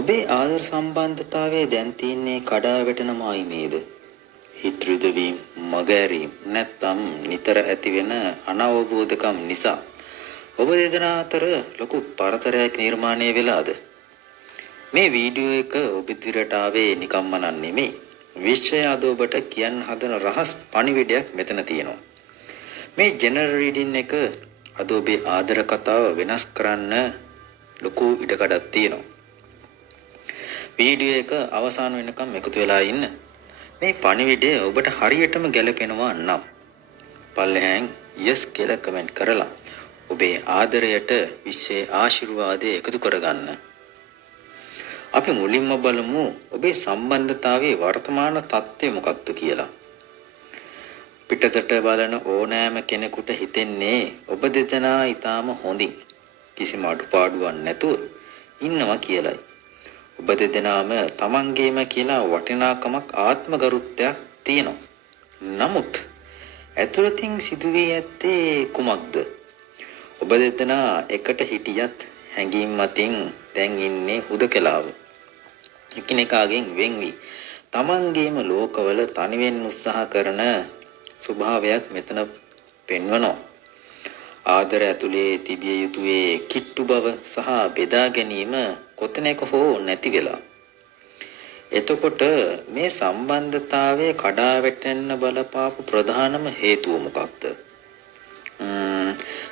ඔබේ ආදර සම්බන්ධතාවයේ දැන් තියෙන්නේ කඩා වැටෙනමයි නේද? හිත රිදවීම, මගහැරීම් නැත්නම් නිතර ඇතිවෙන අනවබෝධකම් නිසා ඔබ දෙදෙනා අතර ලොකු පරතරයක් නිර්මාණය වෙලාද? මේ වීඩියෝ එක ඔබ ඉදිරියට ආවේ නිකම්ම නෙමෙයි. විශ්වය අද ඔබට කියන්න හදන රහස් පණිවිඩයක් මෙතන තියෙනවා. මේ ජෙනරල් රීඩින් එක අද ඔබේ ආදර කතාව වෙනස් කරන්න ලොකු ඉඩකඩක් තියෙනවා. වීඩියෝ එක අවසාන වෙනකම් එකතු වෙලා ඉන්න. මේ පණිවිඩය ඔබට හරියටම ගැලපෙනවා නම් පල්ලෙහාන් yes කියලා කමෙන්ට් කරලා ඔබේ ආදරයට විශ්වයේ ආශිර්වාදය එකතු කරගන්න. අපි මුලින්ම බලමු ඔබේ සම්බන්ධතාවයේ වර්තමාන තත්ත්වය මොකක්ද කියලා. පිටතට බලන ඕනෑම කෙනෙකුට හිතෙන්නේ ඔබ දෙදෙනා ඊටාම හොඳින් කිසිම අඩුපාඩුවක් නැතුව ඉන්නවා කියලයි. ඔබ දෙදෙනාම තමන්ගේම කියලා වටිනාකමක් ආත්මගරුත්වයක් තියෙනවා. නමුත් ඇතුළතින් සිදුවී ඇත්තේ කුමක්ද? ඔබ දෙදෙනා එකට හිටියත් හැඟීම් මතින් දැන් ඉන්නේ හුදකලාව. එකිනෙකාගෙන් වෙන් වී තමන්ගේම ලෝකවල තනිවෙන්න උත්සාහ කරන ස්වභාවයක් මෙතන පෙන්වනවා. ආදර ඇතුලේ තිබිය යුතුයේ කිට්ටු බව සහ බෙදා ගැනීම කොතැනක හෝ නැති වෙලා. එතකොට මේ සම්බන්ධතාවයේ කඩා වැටෙන්න බලපාපු ප්‍රධානම හේතුව මොකක්ද?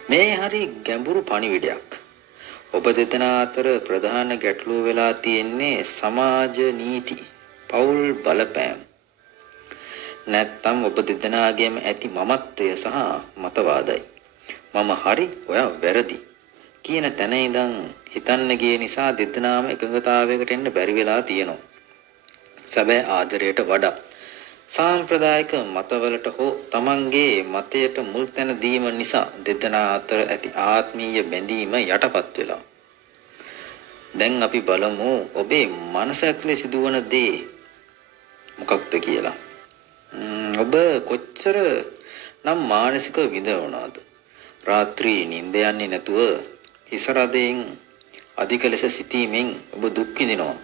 මේ හරි ගැඹුරු පණිවිඩයක්. ඔබ දෙදෙනා අතර ප්‍රධාන ගැටලුව වෙලා තියෙන්නේ සමාජ නීති, පෞල් බලපෑම්. නැත්තම් ඔබ දෙදෙනාගේම ඇති මමත්වය සහ මතවාදයි. මම හරි, ඔයා වැරදි කියන තැන ඉඳන් හිතන්න ගිය නිසා දෙදෙනාම එකඟතාවයකට එන්න බැරි වෙලා තියෙනවා. සැබෑ ආදරයට වඩා සාම්ප්‍රදායික මතවලට හෝ තමන්ගේ මතයට මුල් තැන දීම නිසා දෙදෙනා අතර ඇති ආත්මීය බැඳීම යටපත් වෙලා. දැන් අපි බලමු ඔබේ මනස ඇතුලේ සිදුවන දේ මොකක්ද කියලා. ඔබ කොච්චර නම් මානසික විඳවනවද? රාත්‍රී නිින්ද යන්නේ නැතුව හිස රදයෙන් අධික ලෙස සිටීමෙන් ඔබ දුක් විඳිනවා.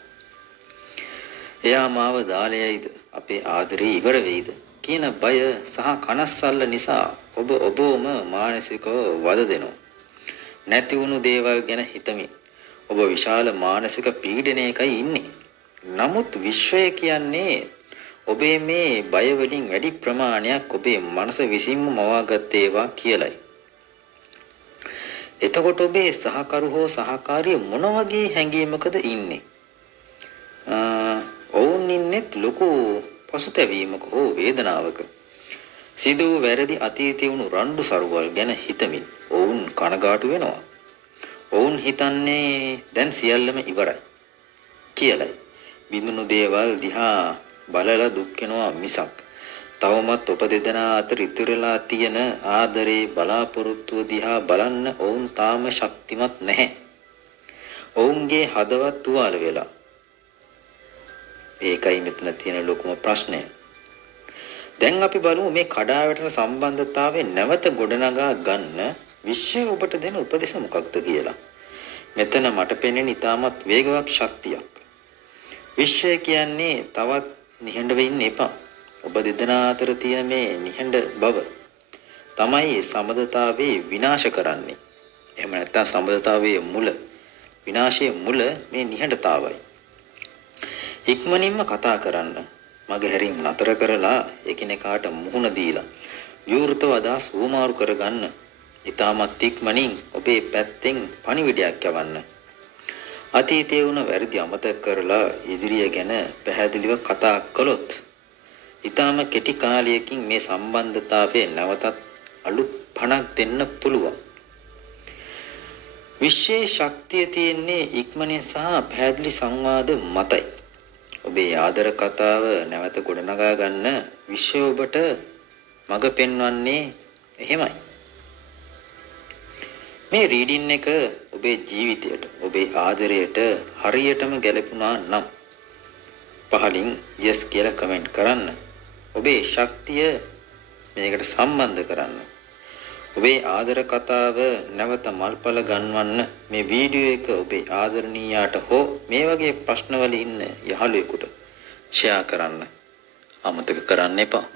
එයා මාව දාලයයිද, අපේ ආදරේ ඉවර වෙයිද කියන බය සහ කනස්සල්ල නිසා ඔබ ඔබවම මානසිකව වද දෙනවා. නැති වුණු දේවල් ගැන හිතමින් ඔබ විශාල මානසික පීඩනයකයි ඉන්නේ. නමුත් විශ්වය කියන්නේ ඔබේ මේ බය වලින් වැඩි ප්‍රමාණයක් ඔබේ මනස විසින්ම මවාගත් ඒවා කියලයි. එතකොට ඔබේ සහකරු හෝ සහකාරිය මොන වගේ හැඟීමකද ඉන්නේ? ඔවුන් ඉන්නෙත් ලොකු පසුතැවීමක හෝ වේදනාවක. සිදු වැරදි අතීතයේ වුණු රණ්ඩු සරුවල් ගැන හිතමින් ඔවුන් කනගාටු වෙනවා. ඔවුන් හිතන්නේ දැන් සියල්ලම ඉවරයි කියලයි. බිඳුණු දේවල් දිහා බලලා දුක් වෙනවා මිසක් තවමත් ඔබ දෙදෙනා අතර ඉතුරුලා තියෙන ආදරේ බලාපොරොත්තුව දිහා බලන්න ඔවුන් තාම ශක්තිමත් නැහැ. ඔවුන්ගේ හදවත් තුවාල වෙලා. ඒකයි මෙතන තියෙන ලොකුම ප්‍රශ්නය. දැන් අපි බලමු මේ කඩා වැටෙන සම්බන්ධතාවය නැවත ගොඩනගා ගන්න විශ්වය ඔබට දෙන උපදෙස් මොකක්ද කියලා. මෙතන මට පෙනෙන ඉතාමත් වේගවත් ශක්තියක්. විශ්වය කියන්නේ තවත් නිහඬව ඉන්න එපා. ඔබ දෙදෙනා අතර තියෙන මේ නිහඬ බව තමයි සම්බන්ධතාවයේ විනාශ කරන්නේ. එහෙම නැත්නම් සම්බන්ධතාවයේ මුල, විනාශයේ මුල මේ නිහඬතාවයි. ඉක්මනින්ම කතා කරන්න. මගහැරීම් නතර කරලා එකිනෙකාට මුහුණ දීලා විවෘතව අදහස් වුමාරු කරගන්න. ඊටමත් ඉක්මනින් ඔබේ පැත්තෙන් පණිවිඩයක් යවන්න. අතීතයේ වුණ වැරදි අමතක කරලා ඉදිරිය ගැන පැහැදිලිව කතා කළොත් ඊටම කෙටි කාලයකින් මේ සම්බන්ධතාවය නැවතත් අලුත් පණක් දෙන්න පුළුවන්. විශ්වයේ ශක්තිය තියෙන්නේ ඉක්මනින් සහ පැහැදිලි සංවාද මතයි. ඔබේ ආදර කතාව නැවත ගොඩනගා ගන්න විශ්වය ඔබට මඟ පෙන්වන්නේ එහෙමයි. මේ රීඩින් එක ඔබේ ජීවිතයට, ඔබේ ආදරයට හරියටම ගැලපුණා නම් පහලින් yes කියලා කමෙන්ට් කරන්න. ඔබේ ශක්තිය මේකට සම්බන්ධ කරන්න. ඔබේ ආදර කතාව නැවත මල්පල ගන්වන්න මේ වීඩියෝ එක ඔබේ ආදරණීයාට හෝ මේ වගේ ප්‍රශ්නවල ඉන්න යහළුවෙකුට ෂෙයා කරන්න අමතක කරන්න එපා.